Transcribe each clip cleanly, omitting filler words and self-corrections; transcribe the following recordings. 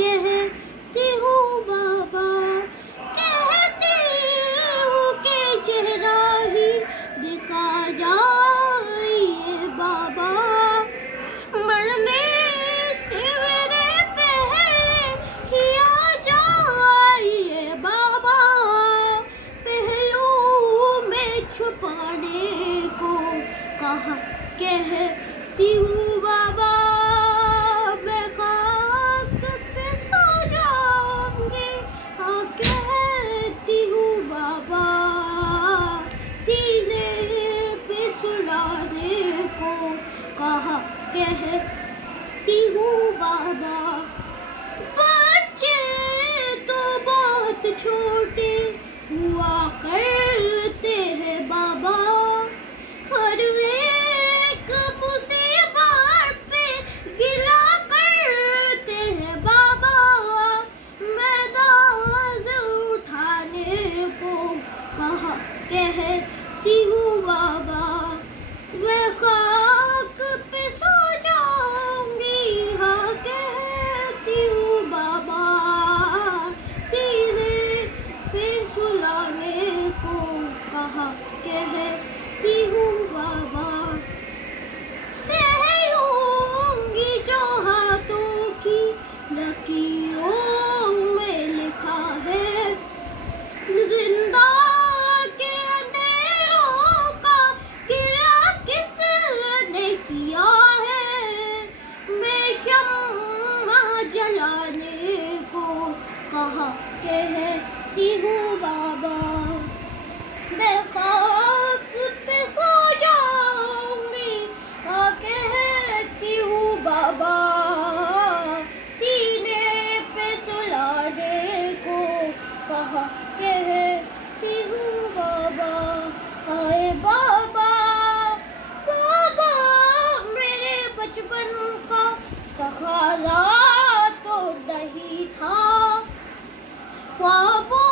कहती हूँ बाबा, कहती हूँ कि चेहरा ही दिखा जाइए बाबा, मरने से मेरे पहले ही आ जाइए बाबा, पहलू में छुपाने को कहा कहती हूँ बाबा, मैं खाक पे सो जाऊंगी, हाँ कहती हूँ बाबा, सीने पे सुलाने को कहा कहती हूँ बाबा। बच्चे तो बहुत छोटे हुआ करते हैं बाबा, हर एक मुसीबत पे गिला करते हैं बाबा, मैं नाज उठाने को कहा कहती हूँ बाबा, मैं खाक पे सो जाऊंगी, हाँ कहती हूँ बाबा, सीने पे सुलाने को कहा कहती हूँ बाबा, सह लूंगी जो हाथों की लकीरों में लिखा है, जिंदा के अंधेरों का गिरा किसने किया है, मैं शम्मा जलाने को कहा कहती हूँ बाबा, मैं खाक पे सो जाऊंगी, हाँ कहती हूँ बाबा, सीने पे सुलाने को कहा कहती हूँ बाबा। आए बाबा, बाबा मेरे बचपन का तकाज़ा तो नहीं था, ख्वाबों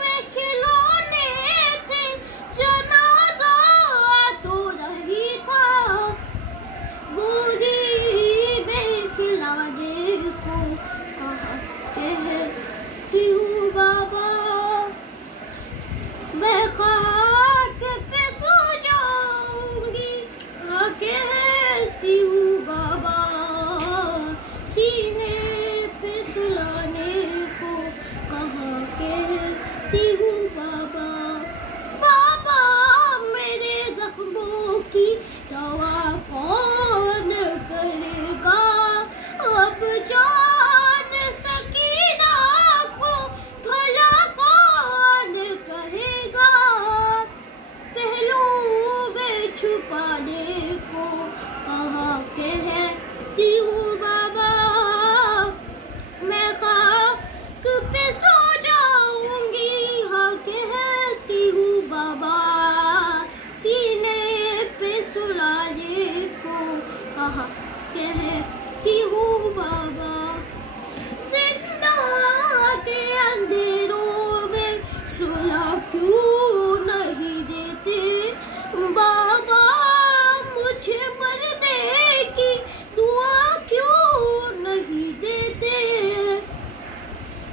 में खिलौने थे, जनाजा तो नहीं था, गोदी में खिलाने को कहा कहती हूँ बाबा, मैं खाक पे सो जाऊंगी, हाँ कहती हूँ बाबा, सीने पे सुलाने को कहा कहती हूँ बाबा। बाबा मेरे जख्मों की दवा कौन करेगा, अब जान सकीना को भला कौन कहेगा, पहलू में छुपाने को कहा कहती हूँ बाबा, मैं खाक पे सो जाऊंगी, हाँ कहती हूँ बाबा, सीने पे सुलाने को कहा कहती हूँ बाबा, जिंदा के अंधेरों में सुला क्यों नहीं देते बाबा, मुझे मरने की दुआ क्यों नहीं देते,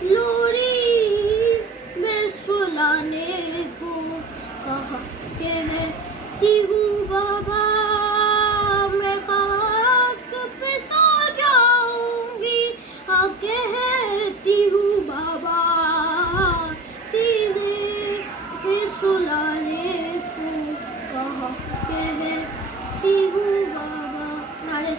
लोरी में सुलाने को कहा कहती हूँ बाबा, मैं खाक पे सो जाऊंगी, हाँ कहती हूँ बाबा, सीने पे सुलाने को कहा कहती हूँ बाबा। नारे